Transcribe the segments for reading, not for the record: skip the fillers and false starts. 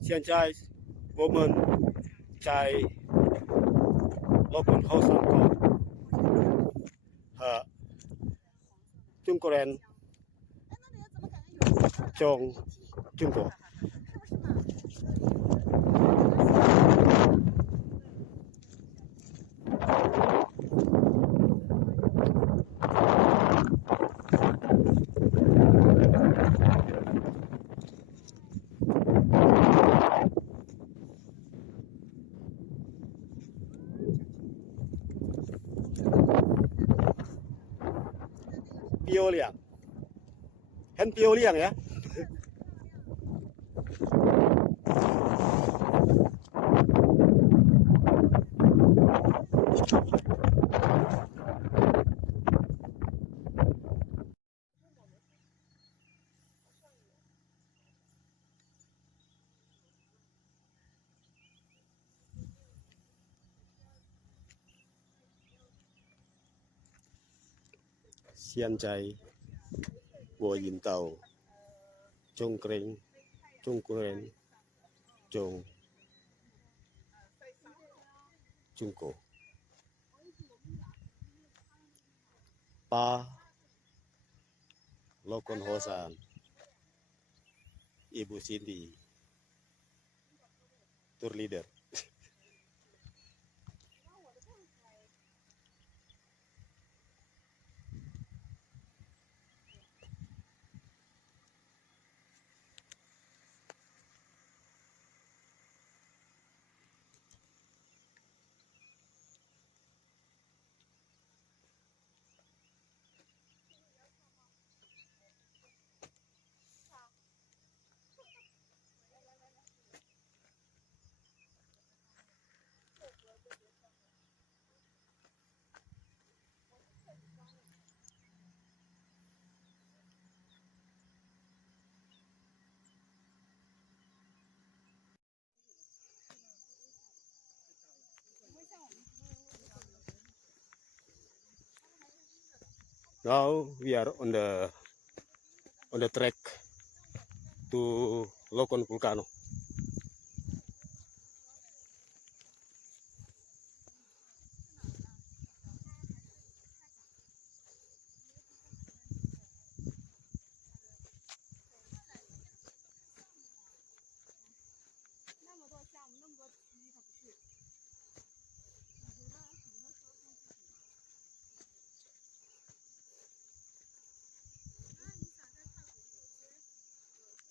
现在我们在罗根后山沟和中国人从中国。漂亮，很漂亮呀！现在我引导中国人从中国把罗根后山Ibu Cindy tour leader。Now we are on the track to Lokon Volcano.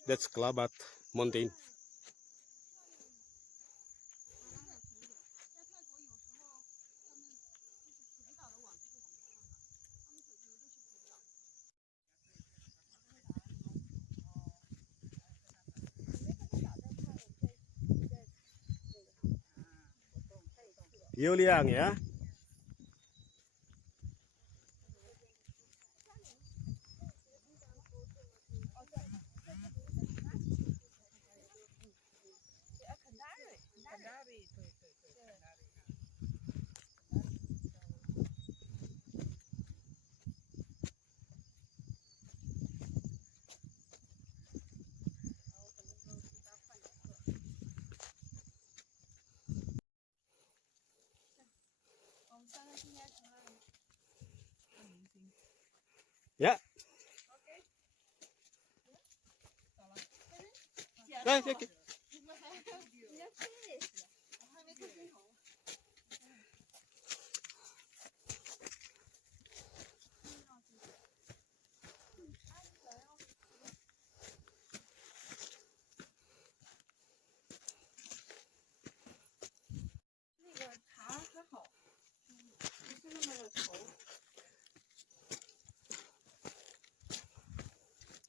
That's Kelabat Mountain. Yuliang ya. Ya. Đây, đây, đây. 那个茶还好，不是那么的稠。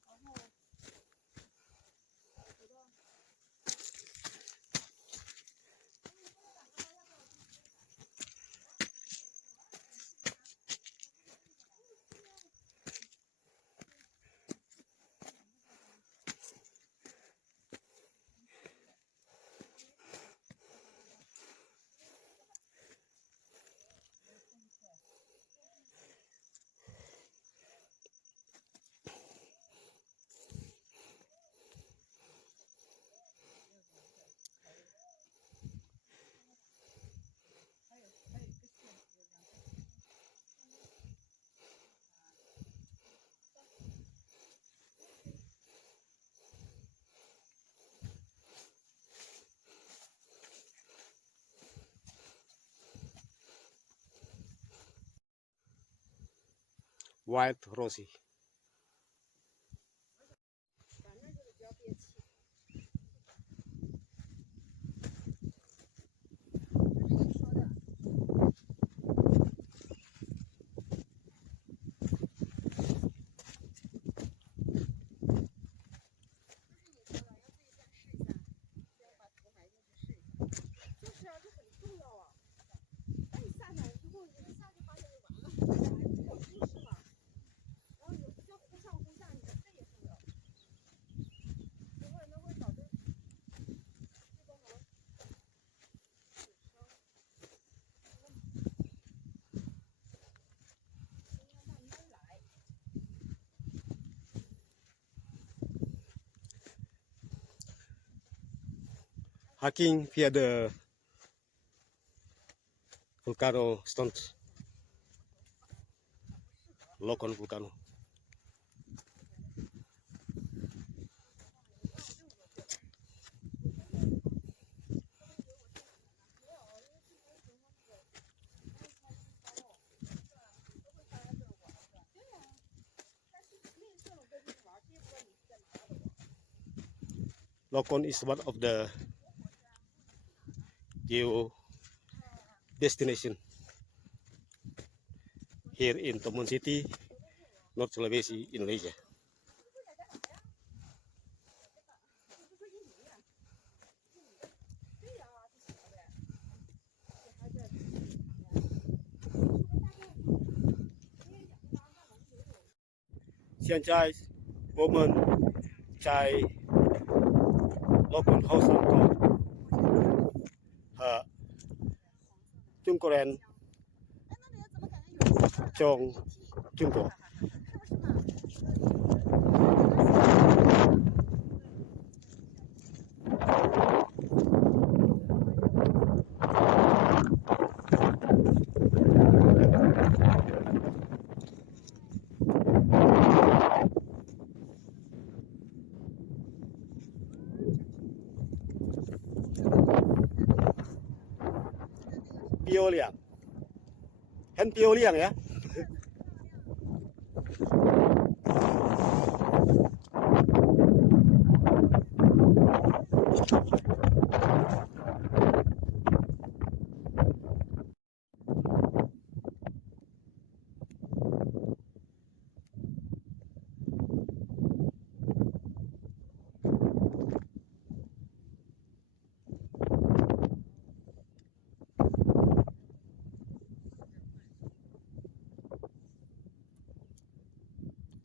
然后， White Rosy. 反正就是不要憋气。就是你说的。就是啊，这很重要啊！那你下来之后，你一下就发现就完了，下来没有舒适嘛，然后有就忽上忽下，你的肺也受不了，不会那会导致这个什么损伤。应该慢慢来。Hiking via the volcano stones. Lokon volcano. Lokon is one of the geo destination here in Tomohon City, North Sulawesi, Indonesia. 现在我们在 Lokon 后山口和中国人从中国。漂亮，很漂亮呀。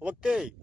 Oke.